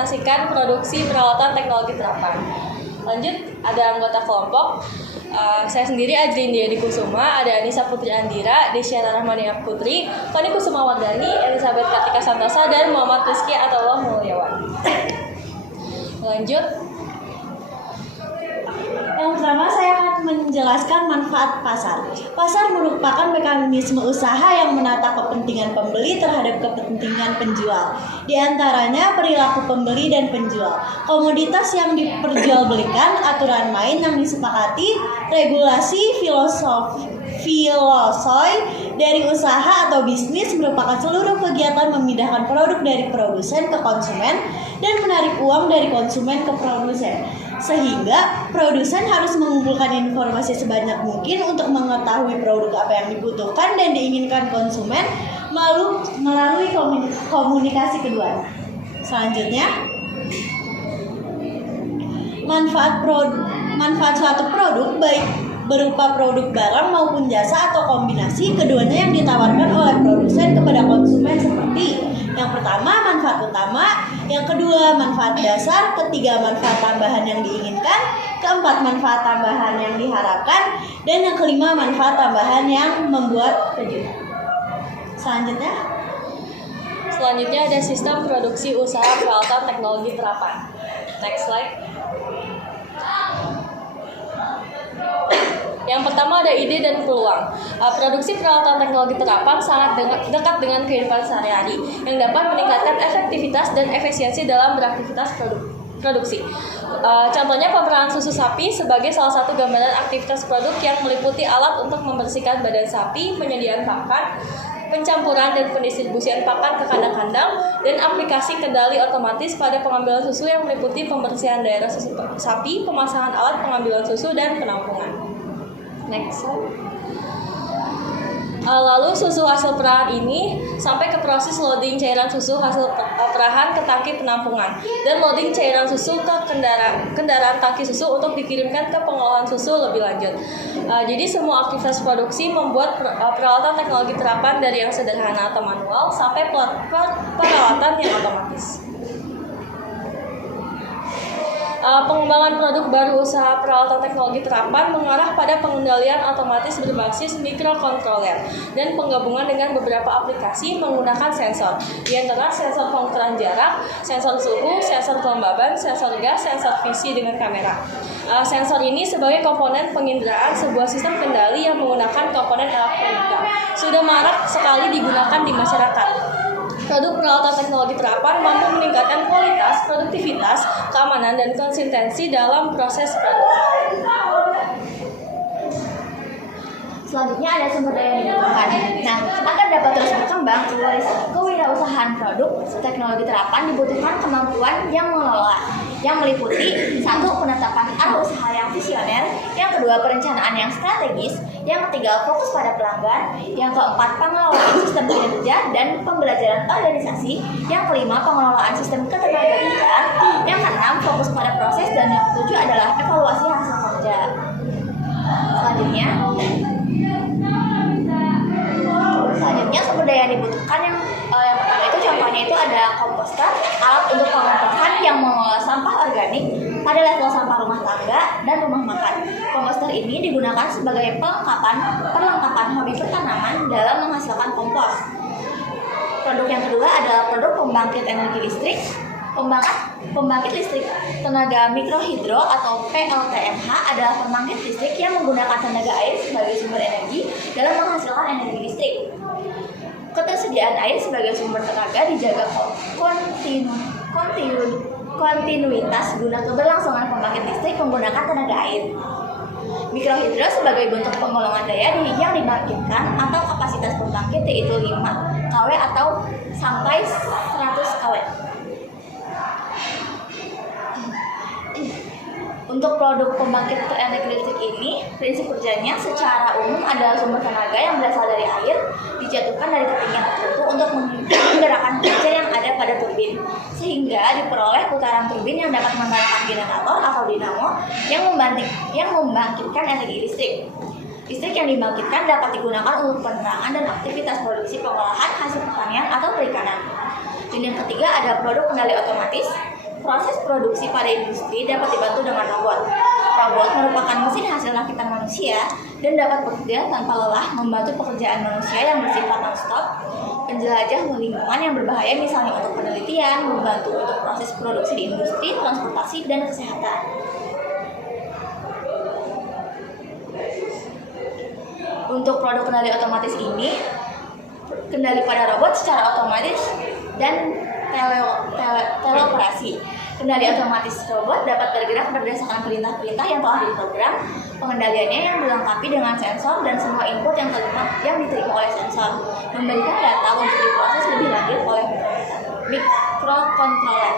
merepresentasikan produksi peralatan teknologi terapan. Lanjut, ada anggota kelompok. Saya sendiri Ajrin Diyadi Kusuma, ada Anissa Putri Andira, Desyara Rahmania Putri, Fani Kusuma Wardani, Elizabeth Kartika Santosa, dan Muhammad Rizky Ataulah Mulyawan. Lanjut. Yang pertama, saya akan menjelaskan manfaat pasar. Pasar merupakan mekanisme usaha yang menata kepentingan pembeli terhadap kepentingan penjual. Di antaranya perilaku pembeli dan penjual, komoditas yang diperjualbelikan, aturan main yang disepakati, regulasi, filosofi dari usaha atau bisnis merupakan seluruh kegiatan memindahkan produk dari produsen ke konsumen dan menarik uang dari konsumen ke produsen. Sehingga produsen harus mengumpulkan informasi sebanyak mungkin untuk mengetahui produk apa yang dibutuhkan dan diinginkan konsumen melalui komunikasi kedua. Selanjutnya, manfaat suatu produk baik berupa produk barang maupun jasa atau kombinasi keduanya yang ditawarkan oleh produsen kepada konsumen seperti yang pertama, manfaat utama, yang kedua, manfaat dasar, ketiga, manfaat tambahan yang diinginkan, keempat, manfaat tambahan yang diharapkan, dan yang kelima, manfaat tambahan yang membuat kejutan. Selanjutnya ada sistem produksi usaha peralatan teknologi terapan. Next slide. Yang pertama ada ide dan peluang. Produksi peralatan teknologi terapan sangat dekat dengan kehidupan sehari-hari yang dapat meningkatkan efektivitas dan efisiensi dalam beraktivitas produksi. Contohnya pemerahan susu sapi sebagai salah satu gambaran aktivitas produk yang meliputi alat untuk membersihkan badan sapi, penyediaan pakan, pencampuran dan pendistribusian pakan ke kandang-kandang, dan aplikasi kendali otomatis pada pengambilan susu yang meliputi pembersihan daerah susu sapi, pemasangan alat pengambilan susu, dan penampungan. Next slide. Lalu susu hasil perahan ini sampai ke proses loading cairan susu hasil perahan ke tangki penampungan dan loading cairan susu ke kendaraan tangki susu untuk dikirimkan ke pengolahan susu lebih lanjut. Jadi semua aktivitas produksi membuat peralatan teknologi terapan dari yang sederhana atau manual sampai peralatan yang otomatis. Pengembangan produk baru usaha peralatan teknologi terapan mengarah pada pengendalian otomatis berbasis mikrokontroler dan penggabungan dengan beberapa aplikasi menggunakan sensor, di antara sensor pengukuran jarak, sensor suhu, sensor kelembaban, sensor gas, sensor visi dengan kamera. Sensor ini sebagai komponen penginderaan sebuah sistem kendali yang menggunakan komponen elektronika sudah marak sekali digunakan di masyarakat. Produk peralatan teknologi terapan mampu meningkatkan kualitas, produktivitas, keamanan, dan konsistensi dalam proses produksi. Selanjutnya ada sumber daya yang dibutuhkan. Nah, agar dapat terus berkembang, kewirausahaan produk teknologi terapan dibutuhkan kemampuan yang mengelola, yang meliputi 1. Penetapan arah usaha yang visioner, yang kedua perencanaan yang strategis, yang ketiga fokus pada pelanggan, yang keempat pengelolaan sistem kinerja dan pembelajaran organisasi, yang kelima pengelolaan sistem ketenagakerjaan, yang keenam fokus pada proses, dan yang ketujuh adalah evaluasi hasil kerja. Selanjutnya sumber daya yang dibutuhkan yang pertama itu contohnya itu ada komposter, alat untuk pengomposan yang mengolah sampah organik pada level sampah rumah tangga dan rumah makan. Komposter ini digunakan sebagai perlengkapan hobi pertanaman dalam menghasilkan kompos. Produk yang kedua adalah produk pembangkit energi listrik. Pembangkit listrik tenaga mikrohidro atau PLTMH adalah pembangkit listrik yang menggunakan tenaga air sebagai sumber energi dalam menghasilkan energi listrik. Ketersediaan air sebagai sumber tenaga dijaga kontinuitas guna keberlangsungan pembangkit listrik menggunakan tenaga air. Mikrohidro sebagai bentuk penggolongan daya yang dibangkitkan atau kapasitas pembangkit yaitu 5 kW atau sampai 100 kW. Untuk produk pembangkit energi listrik ini, prinsip kerjanya secara umum adalah sumber tenaga yang berasal dari air dijatuhkan dari ketinggian tertentu untuk menggerakkan kerja yang ada pada turbin, sehingga diperoleh putaran turbin yang dapat menggerakkan generator atau dinamo yang membangkitkan energi listrik. Listrik yang dibangkitkan dapat digunakan untuk penerangan dan aktivitas produksi pengolahan hasil pertanian atau perikanan. Dan yang ketiga ada produk kendali otomatis. proses produksi pada industri dapat dibantu dengan robot. Robot merupakan mesin hasil rakitan manusia dan dapat bekerja tanpa lelah, membantu pekerjaan manusia yang bersifat non-stop, penjelajah lingkungan yang berbahaya misalnya untuk penelitian, membantu untuk proses produksi di industri, transportasi, dan kesehatan. Untuk produk kendali otomatis ini, kendali pada robot secara otomatis dan teleoperasi. Kendali otomatis robot dapat bergerak berdasarkan perintah-perintah yang telah diprogram. Pengendaliannya yang dilengkapi dengan sensor dan semua input yang diterima oleh sensor, memberikan data untuk diproses lebih lanjut oleh microcontroller.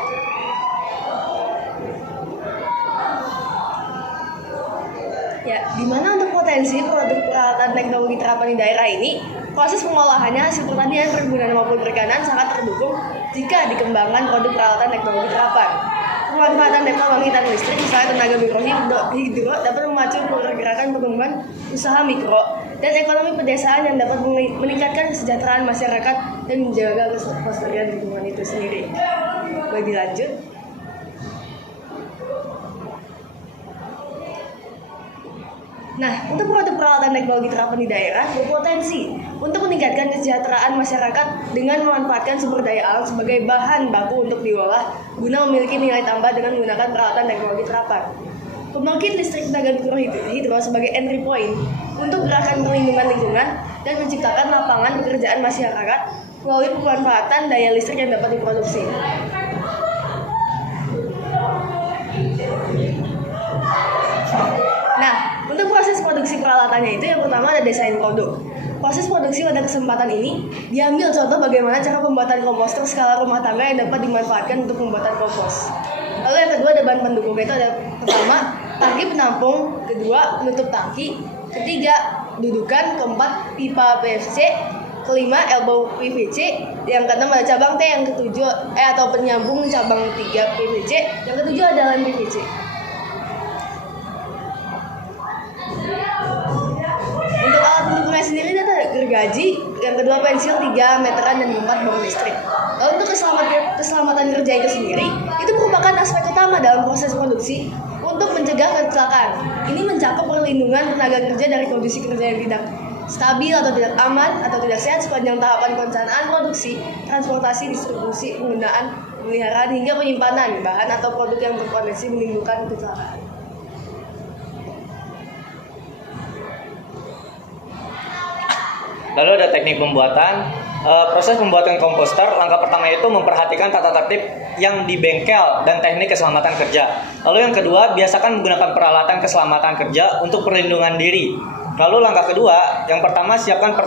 Ya, di mana untuk potensi produk peralatan teknologi terapan di daerah ini, proses pengolahannya, hasil pertanian, perkebunan maupun perikanan sangat terdukung jika dikembangkan produk peralatan teknologi terapan. Pemanfaatan pembangkitan listrik, misalnya tenaga mikrohidro, dapat memacu pergerakan perkembangan usaha mikro dan ekonomi pedesaan yang dapat meningkatkan kesejahteraan masyarakat dan menjaga kelestarian lingkungan itu sendiri. Lebih lanjut, nah, untuk produk peralatan teknologi terapan di daerah berpotensi untuk meningkatkan kesejahteraan masyarakat dengan memanfaatkan sumber daya alam sebagai bahan baku untuk diolah guna memiliki nilai tambah dengan menggunakan peralatan teknologi terapan. Pembangkit listrik tenaga mikrohidro sebagai entry point untuk gerakan perlindungan lingkungan dan menciptakan lapangan pekerjaan masyarakat melalui pemanfaatan daya listrik yang dapat diproduksi. Nah, untuk proses produksi peralatannya itu yang pertama ada desain produk. Proses produksi pada kesempatan ini diambil contoh bagaimana cara pembuatan komposter skala rumah tangga yang dapat dimanfaatkan untuk pembuatan kompos. Lalu yang kedua ada bahan pendukung, itu ada pertama tangki penampung, kedua penutup tangki, ketiga dudukan, keempat pipa PVC, kelima elbow PVC, yang keenam ada cabang T, yang ketujuh atau penyambung cabang 3 PVC, yang ketujuh ada lem PVC. Untuk alat pendukungnya sendiri ada gergaji, yang kedua pensil 3 meteran dan 4 bong listrik. Lalu untuk keselamatan kerja itu sendiri, itu merupakan aspek utama dalam proses produksi untuk mencegah kecelakaan. Ini mencakup perlindungan tenaga kerja dari kondisi kerja yang tidak stabil atau tidak aman atau tidak sehat sepanjang tahapan perencanaan produksi, transportasi, distribusi, penggunaan, pemeliharaan hingga penyimpanan bahan atau produk yang berpotensi menimbulkan kecelakaan. Lalu ada teknik pembuatan. Proses pembuatan komposter, langkah pertama itu memperhatikan tata tertib yang di bengkel dan teknik keselamatan kerja. Lalu yang kedua, biasakan menggunakan peralatan keselamatan kerja untuk perlindungan diri. Lalu langkah kedua, yang pertama siapkan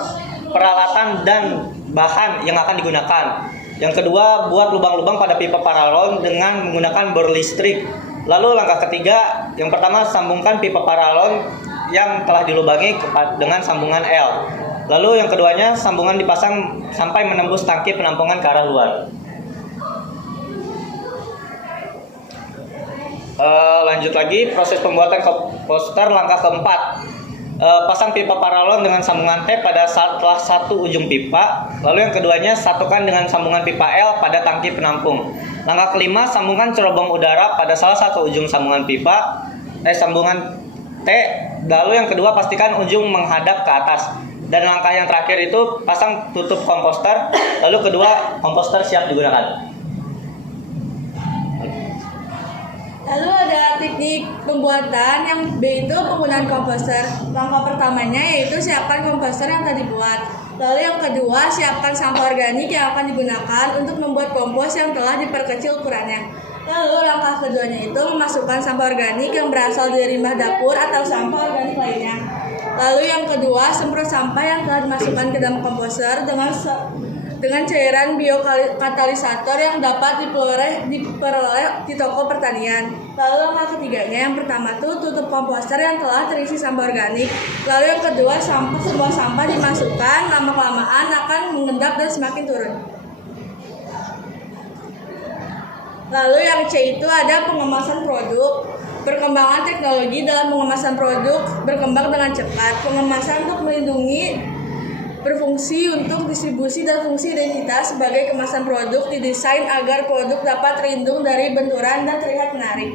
peralatan dan bahan yang akan digunakan. Yang kedua, buat lubang-lubang pada pipa paralon dengan menggunakan bor listrik. Lalu langkah ketiga, yang pertama sambungkan pipa paralon yang telah dilubangi dengan sambungan L. Lalu yang keduanya, sambungan dipasang sampai menembus tangki penampungan ke arah luar. Lanjut lagi, proses pembuatan komposter langkah keempat. Pasang pipa paralon dengan sambungan T pada salah satu ujung pipa. Lalu yang keduanya, satukan dengan sambungan pipa L pada tangki penampung. Langkah kelima, sambungan cerobong udara pada salah satu ujung sambungan sambungan T. Lalu yang kedua, pastikan ujung menghadap ke atas. Dan langkah yang terakhir itu pasang tutup komposter. Lalu kedua, komposter siap digunakan. Lalu ada teknik pembuatan yang B itu penggunaan komposter. Langkah pertamanya yaitu siapkan komposter yang tadi buat. Lalu yang kedua, siapkan sampah organik yang akan digunakan untuk membuat kompos yang telah diperkecil ukurannya. Lalu langkah keduanya itu memasukkan sampah organik yang berasal dari limbah dapur atau sampah organik lainnya. Lalu yang kedua, semprot sampah yang telah dimasukkan ke dalam komposter dengan cairan biokatalisator yang dapat diperoleh di toko pertanian. Lalu langkah ketiganya, yang pertama tutup komposter yang telah terisi sampah organik. Lalu yang kedua, semua sampah dimasukkan, lama-kelamaan akan mengendap dan semakin turun. Lalu yang C itu ada pengemasan produk. Perkembangan teknologi dalam pengemasan produk berkembang dengan cepat. Pengemasan untuk melindungi berfungsi untuk distribusi dan fungsi identitas sebagai kemasan produk didesain agar produk dapat terlindung dari benturan dan terlihat menarik.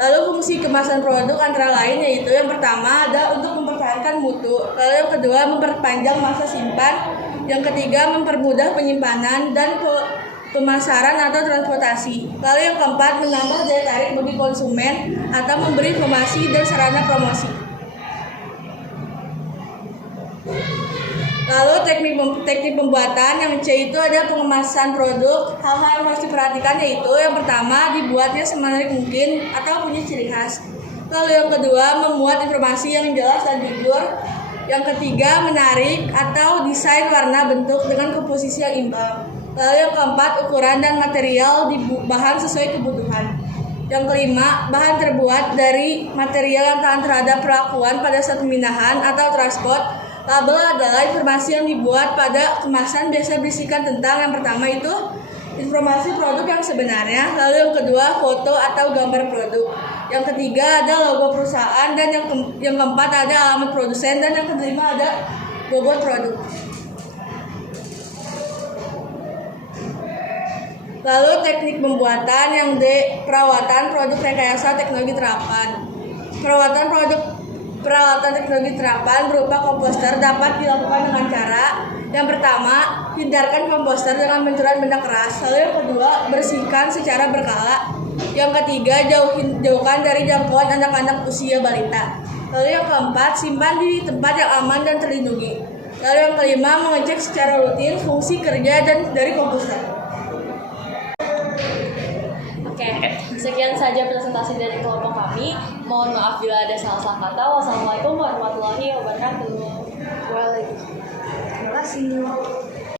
Lalu fungsi kemasan produk antara lain yaitu yang pertama ada untuk mempertahankan mutu, lalu yang kedua memperpanjang masa simpan, yang ketiga mempermudah penyimpanan dan pemasaran atau transportasi, lalu yang keempat menambah daya tarik bagi konsumen atau memberi informasi dan sarana promosi. Lalu teknik pembuatan yang C itu ada pengemasan produk. Hal-hal yang harus diperhatikan yaitu yang pertama dibuatnya semenarik mungkin atau punya ciri khas. Lalu yang kedua memuat informasi yang jelas dan jujur. Yang ketiga menarik atau desain warna bentuk dengan komposisi yang imbang. Lalu yang keempat ukuran dan material bahan sesuai kebutuhan. Yang kelima bahan terbuat dari material yang tahan terhadap perlakuan pada saat pemindahan atau transport. Label adalah informasi yang dibuat pada kemasan biasa berisikan tentang yang pertama itu informasi produk yang sebenarnya, lalu yang kedua foto atau gambar produk, yang ketiga ada logo perusahaan, dan yang keempat ada alamat produsen, dan yang kelima ada bobot produk. Lalu teknik pembuatan yang D, perawatan produk rekayasa teknologi terapan. Peralatan teknologi terapan berupa komposter dapat dilakukan dengan cara yang pertama, hindarkan komposter dengan benturan benda keras. Lalu yang kedua, bersihkan secara berkala. Yang ketiga, jauhkan dari jangkauan anak-anak usia balita. Lalu yang keempat, simpan di tempat yang aman dan terlindungi. Lalu yang kelima, mengecek secara rutin fungsi kerja dan dari komposter. Oke, sekian saja presentasi dari kelompok kami. Mohon maaf bila ada salah-salah kata. Wassalamualaikum warahmatullahi wabarakatuh. Terima kasih.